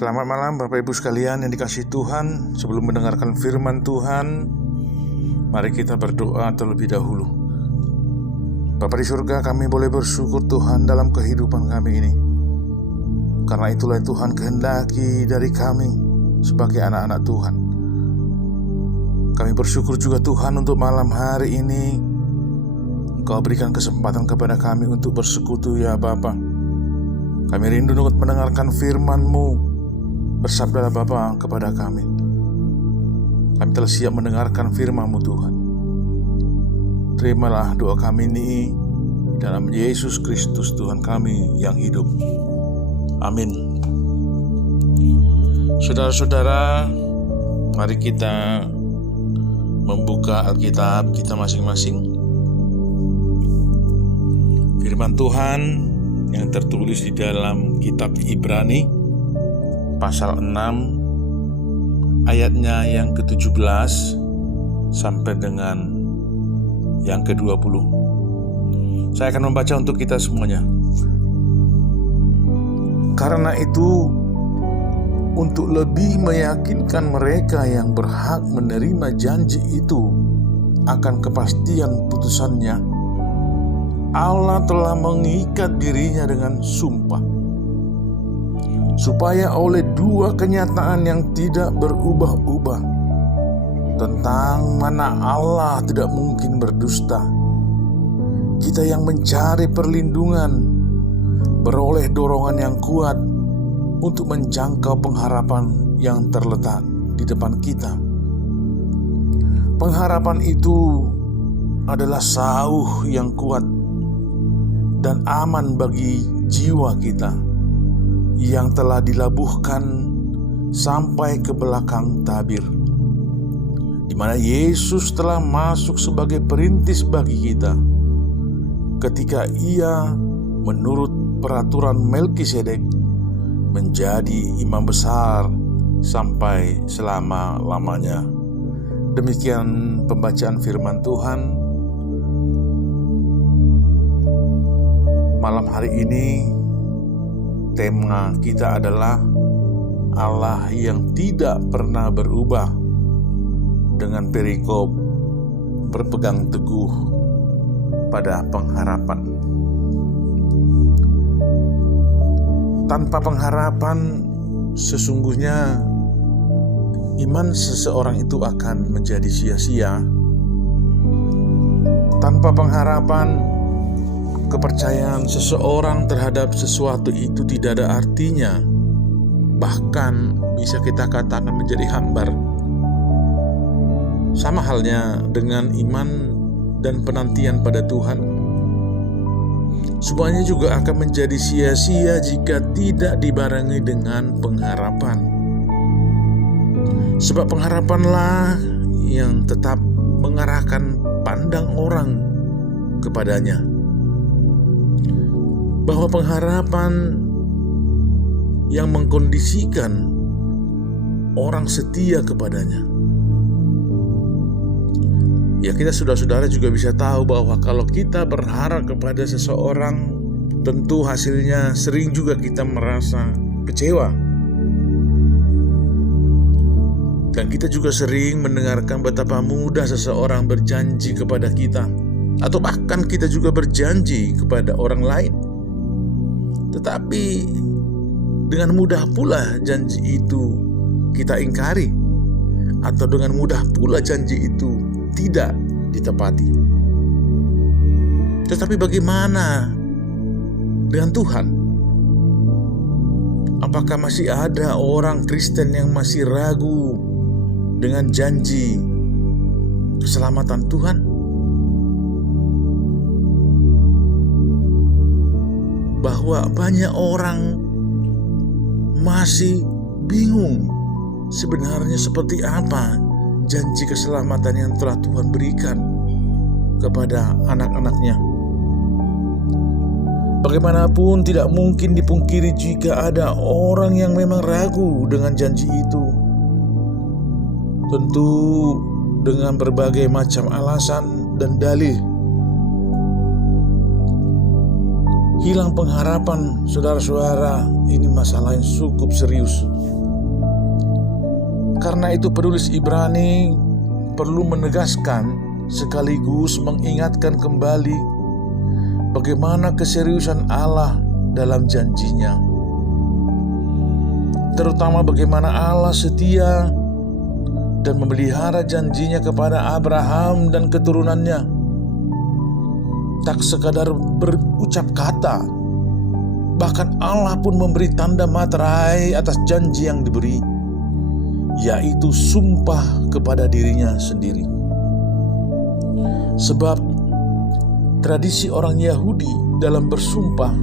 Selamat malam Bapak Ibu sekalian yang dikasihi Tuhan. Sebelum mendengarkan firman Tuhan, mari kita berdoa terlebih dahulu. Bapa di surga, kami boleh bersyukur Tuhan dalam kehidupan kami ini. Karena itulah Tuhan kehendaki dari kami sebagai anak-anak Tuhan. Kami bersyukur juga Tuhan untuk malam hari ini Engkau berikan kesempatan kepada kami untuk bersekutu ya Bapa. Kami rindu untuk mendengarkan firman-Mu. Bersabdalah Bapa kepada kami. Kami telah siap mendengarkan firman-Mu Tuhan. Terimalah doa kami ini dalam Yesus Kristus Tuhan kami yang hidup. Amin. Saudara-saudara, mari kita membuka Alkitab kita masing-masing. Firman Tuhan yang tertulis di dalam kitab Ibrani pasal 6 ayatnya yang ke-17 sampai dengan yang ke-20. Saya akan membaca untuk kita semuanya. Karena itu, untuk lebih meyakinkan mereka yang berhak menerima janji itu akan kepastian putusannya, Allah telah mengikat dirinya dengan sumpah, supaya oleh dua kenyataan yang tidak berubah-ubah tentang mana Allah tidak mungkin berdusta, kita yang mencari perlindungan beroleh dorongan yang kuat untuk menjangkau pengharapan yang terletak di depan kita. Pengharapan itu adalah sauh yang kuat dan aman bagi jiwa kita yang telah dilabuhkan sampai ke belakang tabir, di mana Yesus telah masuk sebagai perintis bagi kita ketika Ia menurut peraturan Melkisedek menjadi imam besar sampai selama-lamanya. Demikian pembacaan firman Tuhan malam hari ini. Tema kita adalah Allah yang tidak pernah berubah, dengan perikop berpegang teguh pada pengharapan. Tanpa pengharapan, sesungguhnya iman seseorang itu akan menjadi sia-sia. Tanpa pengharapan, kepercayaan seseorang terhadap sesuatu itu tidak ada artinya, bahkan bisa kita katakan menjadi hambar. Sama halnya dengan iman dan penantian pada Tuhan. Semuanya juga akan menjadi sia-sia jika tidak dibarengi dengan pengharapan. Sebab pengharapanlah yang tetap mengarahkan pandang orang kepadanya. Bahwa pengharapan yang mengkondisikan orang setia kepadanya. Ya, kita saudara-saudara juga bisa tahu bahwa kalau kita berharap kepada seseorang, tentu hasilnya sering juga kita merasa kecewa. Dan kita juga sering mendengarkan betapa mudah seseorang berjanji kepada kita, atau bahkan kita juga berjanji kepada orang lain. Tetapi dengan mudah pula janji itu kita ingkari, atau dengan mudah pula janji itu tidak ditepati. Tetapi bagaimana dengan Tuhan? Apakah masih ada orang Kristen yang masih ragu dengan janji keselamatan Tuhan? Bahwa banyak orang masih bingung sebenarnya seperti apa janji keselamatan yang telah Tuhan berikan kepada anak-anaknya. Bagaimanapun tidak mungkin dipungkiri jika ada orang yang memang ragu dengan janji itu. Tentu dengan berbagai macam alasan dan dalih. hilang pengharapan, saudara-saudara, ini masalah yang cukup serius. Karena itu penulis Ibrani perlu menegaskan sekaligus mengingatkan kembali bagaimana keseriusan Allah dalam janjinya. Terutama bagaimana Allah setia dan memelihara janjinya kepada Abraham dan keturunannya. Tak sekadar berucap kata, bahkan Allah pun memberi tanda materai atas janji yang diberi, yaitu sumpah kepada dirinya sendiri. Sebab tradisi orang Yahudi dalam bersumpah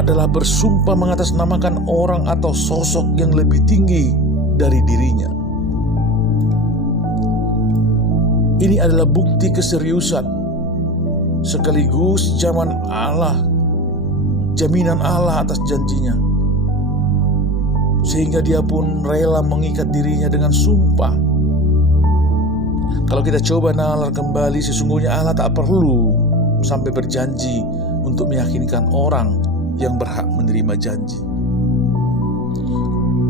adalah bersumpah mengatasnamakan orang atau sosok yang lebih tinggi dari dirinya. Ini adalah bukti keseriusan sekaligus jaminan Allah atas janjinya, sehingga dia pun rela mengikat dirinya dengan sumpah. Kalau kita coba nalar kembali, sesungguhnya Allah tak perlu sampai berjanji untuk meyakinkan orang yang berhak menerima janji.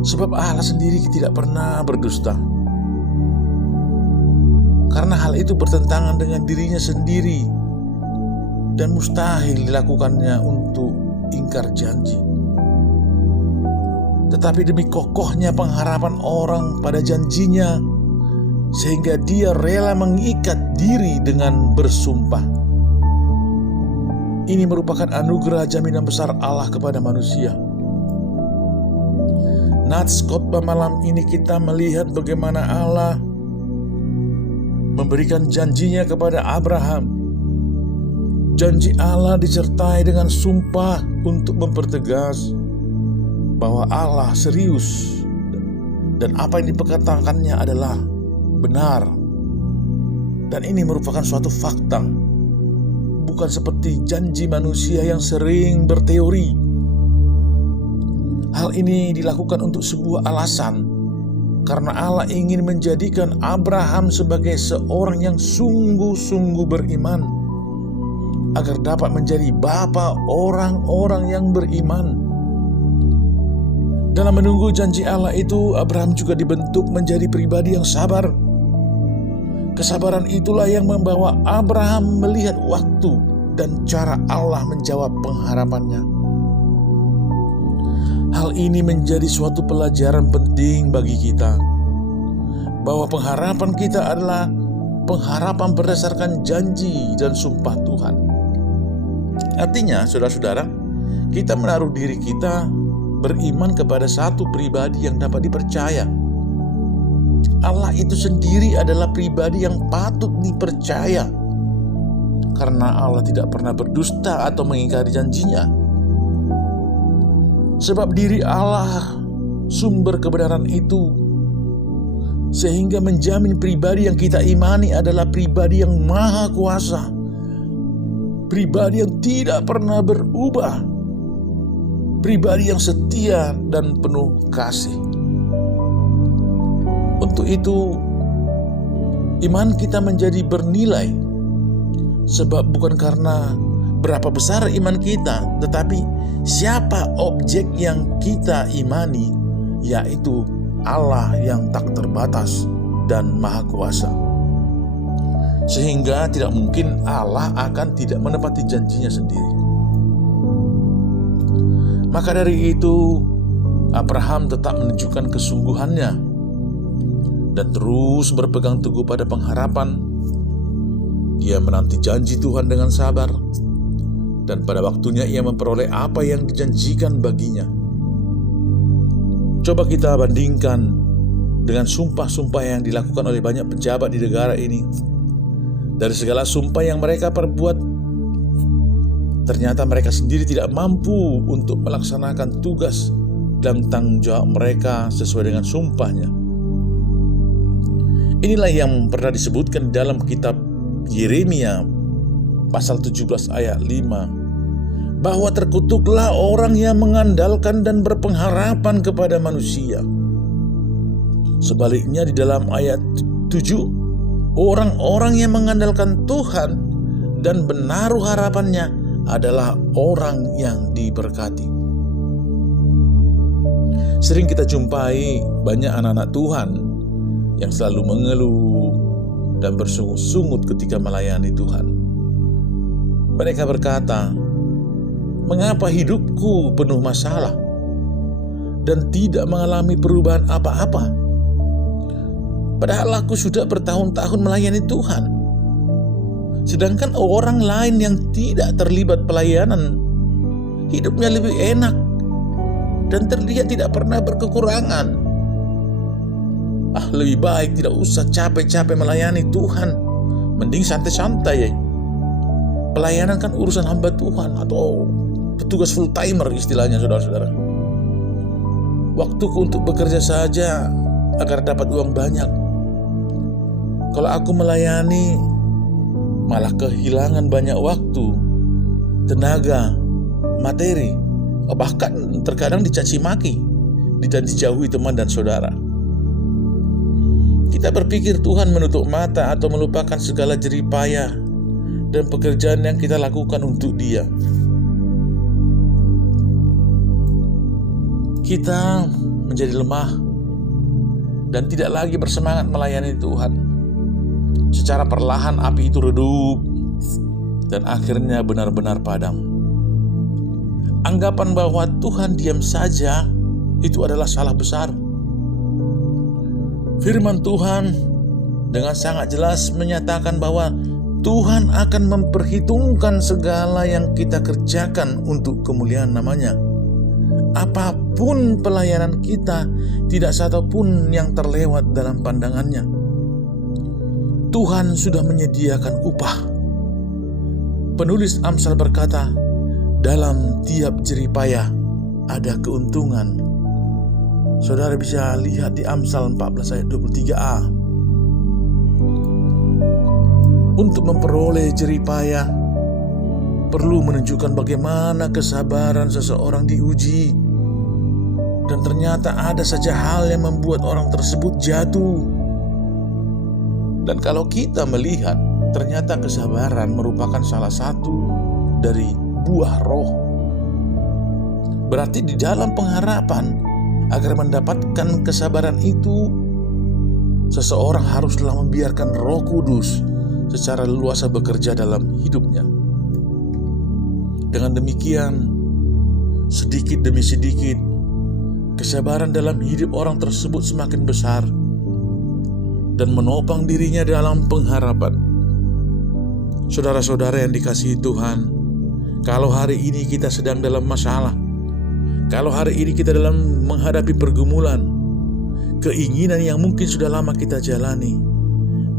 Sebab Allah sendiri tidak pernah berdusta. Karena hal itu bertentangan dengan dirinya sendiri dan mustahil dilakukannya untuk ingkar janji. Tetapi demi kokohnya pengharapan orang pada janjinya, sehingga dia rela mengikat diri dengan bersumpah. Ini merupakan anugerah jaminan besar Allah kepada manusia. Nats khotbah malam ini kita melihat bagaimana Allah memberikan janjinya kepada Abraham. Janji Allah disertai dengan sumpah untuk mempertegas bahwa Allah serius dan apa yang diperkatakannya adalah benar. Dan ini merupakan suatu fakta, bukan seperti janji manusia yang sering berteori. Hal ini dilakukan untuk sebuah alasan, karena Allah ingin menjadikan Abraham sebagai seorang yang sungguh-sungguh beriman, agar dapat menjadi bapa orang-orang yang beriman. Dalam menunggu janji Allah itu, Abraham juga dibentuk menjadi pribadi yang sabar. Kesabaran itulah yang membawa Abraham melihat waktu dan cara Allah menjawab pengharapannya. Hal ini menjadi suatu pelajaran penting bagi kita, bahwa pengharapan kita adalah pengharapan berdasarkan janji dan sumpah Tuhan. Artinya, saudara-saudara, kita menaruh diri kita beriman kepada satu pribadi yang dapat dipercaya. Allah itu sendiri adalah pribadi yang patut dipercaya, karena Allah tidak pernah berdusta atau mengingkari janjinya. Sebab diri Allah sumber kebenaran itu, sehingga menjamin pribadi yang kita imani adalah pribadi yang maha kuasa, pribadi yang tidak pernah berubah, pribadi yang setia dan penuh kasih. Untuk itu, iman kita menjadi bernilai, sebab bukan karena berapa besar iman kita, tetapi siapa objek yang kita imani, yaitu Allah yang tak terbatas dan maha kuasa. Sehingga tidak mungkin Allah akan tidak menepati janjinya sendiri. Maka dari itu, Abraham tetap menunjukkan kesungguhannya dan terus berpegang teguh pada pengharapan. Dia menanti janji Tuhan dengan sabar, dan pada waktunya ia memperoleh apa yang dijanjikan baginya. Coba kita bandingkan dengan sumpah-sumpah yang dilakukan oleh banyak pejabat di negara ini. Dari segala sumpah yang mereka perbuat, ternyata mereka sendiri tidak mampu untuk melaksanakan tugas dan tanggung jawab mereka sesuai dengan sumpahnya. Inilah yang pernah disebutkan dalam kitab Yeremia pasal 17 ayat 5, bahwa terkutuklah orang yang mengandalkan dan berpengharapan kepada manusia. Sebaliknya di dalam ayat 7, orang-orang yang mengandalkan Tuhan dan menaruh harapannya adalah orang yang diberkati. Sering kita jumpai banyak anak-anak Tuhan yang selalu mengeluh dan bersungut-sungut ketika melayani Tuhan. Mereka berkata, "Mengapa hidupku penuh masalah dan tidak mengalami perubahan apa-apa? Padahal aku sudah bertahun-tahun melayani Tuhan." Sedangkan orang lain yang tidak terlibat pelayanan, hidupnya lebih enak dan terlihat tidak pernah berkekurangan. Lebih baik tidak usah capek-capek melayani Tuhan, mending santai-santai ya. Pelayanan kan urusan hamba Tuhan atau petugas full timer istilahnya, saudara-saudara. Waktuku untuk bekerja saja agar dapat uang banyak. Kalau aku melayani, malah kehilangan banyak waktu, tenaga, materi, bahkan terkadang dicaci maki dan dijauhi teman dan saudara. Kita berpikir Tuhan menutup mata atau melupakan segala jerih payah dan pekerjaan yang kita lakukan untuk Dia. Kita menjadi lemah dan tidak lagi bersemangat melayani Tuhan. Secara perlahan api itu redup dan akhirnya benar-benar padam. Anggapan bahwa Tuhan diam saja itu adalah salah besar. Firman Tuhan dengan sangat jelas menyatakan bahwa Tuhan akan memperhitungkan segala yang kita kerjakan untuk kemuliaan namanya. Apapun pelayanan kita, tidak satu pun yang terlewat dalam pandangannya. Tuhan sudah menyediakan upah. Penulis Amsal berkata, dalam tiap jerih payah ada keuntungan. Saudara bisa lihat di Amsal 14 ayat 23a. Untuk memperoleh jerih payah, perlu menunjukkan bagaimana kesabaran seseorang diuji. Dan ternyata ada saja hal yang membuat orang tersebut jatuh. Dan kalau kita melihat, ternyata kesabaran merupakan salah satu dari buah roh. Berarti di dalam pengharapan, agar mendapatkan kesabaran itu, seseorang haruslah membiarkan Roh Kudus secara leluasa bekerja dalam hidupnya. Dengan demikian, sedikit demi sedikit, kesabaran dalam hidup orang tersebut semakin besar dan menopang dirinya dalam pengharapan. Saudara-saudara yang dikasihi Tuhan, kalau hari ini kita sedang dalam masalah, kalau hari ini kita dalam menghadapi pergumulan, keinginan yang mungkin sudah lama kita jalani,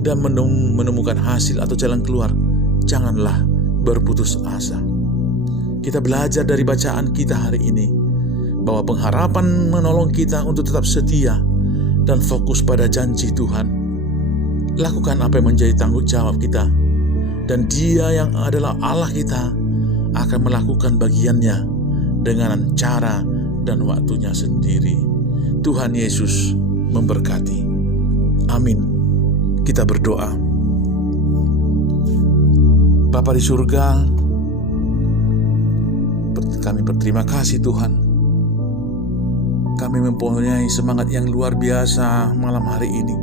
dan menemukan hasil atau jalan keluar, janganlah berputus asa. Kita belajar dari bacaan kita hari ini, bahwa pengharapan menolong kita untuk tetap setia dan fokus pada janji Tuhan. Lakukan apa yang menjadi tanggung jawab kita, dan Dia yang adalah Allah kita akan melakukan bagiannya dengan cara dan waktunya sendiri. Tuhan Yesus memberkati. Amin. Kita berdoa. Bapa di surga, kami berterima kasih Tuhan. Kami mempunyai semangat yang luar biasa malam hari ini.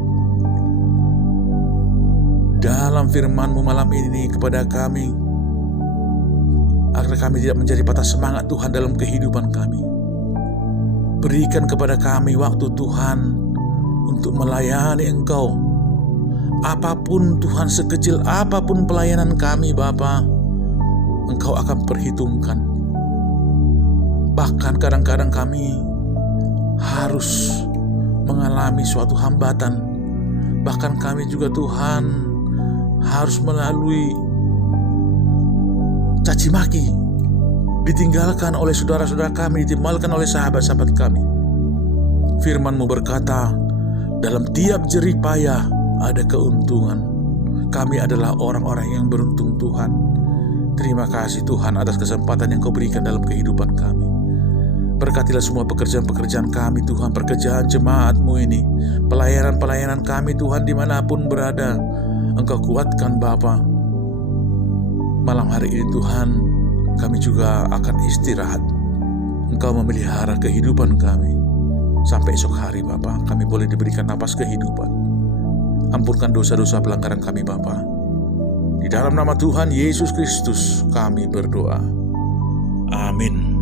Dalam firman-Mu malam ini kepada kami, agar kami tidak menjadi patah semangat Tuhan dalam kehidupan kami. Berikan kepada kami waktu Tuhan untuk melayani Engkau. Apapun Tuhan, sekecil apapun pelayanan kami Bapa, Engkau akan perhitungkan. Bahkan kadang-kadang kami harus mengalami suatu hambatan. Bahkan kami juga Tuhan harus melalui caci maki, ditinggalkan oleh saudara-saudara kami, ditinggalkan oleh sahabat-sahabat kami. Firman-Mu berkata, dalam tiap jerih payah ada keuntungan. Kami adalah orang-orang yang beruntung Tuhan. Terima kasih Tuhan atas kesempatan yang Kau berikan dalam kehidupan kami. Berkatilah semua pekerjaan-pekerjaan kami Tuhan, pekerjaan jemaat-Mu ini, pelayanan-pelayanan kami Tuhan dimanapun berada. Engkau kuatkan Bapa. Malam hari ini Tuhan, kami juga akan istirahat. Engkau memelihara kehidupan kami. Sampai esok hari Bapa, kami boleh diberikan napas kehidupan. Ampunkan dosa-dosa pelanggaran kami Bapa. Di dalam nama Tuhan Yesus Kristus kami berdoa. Amin.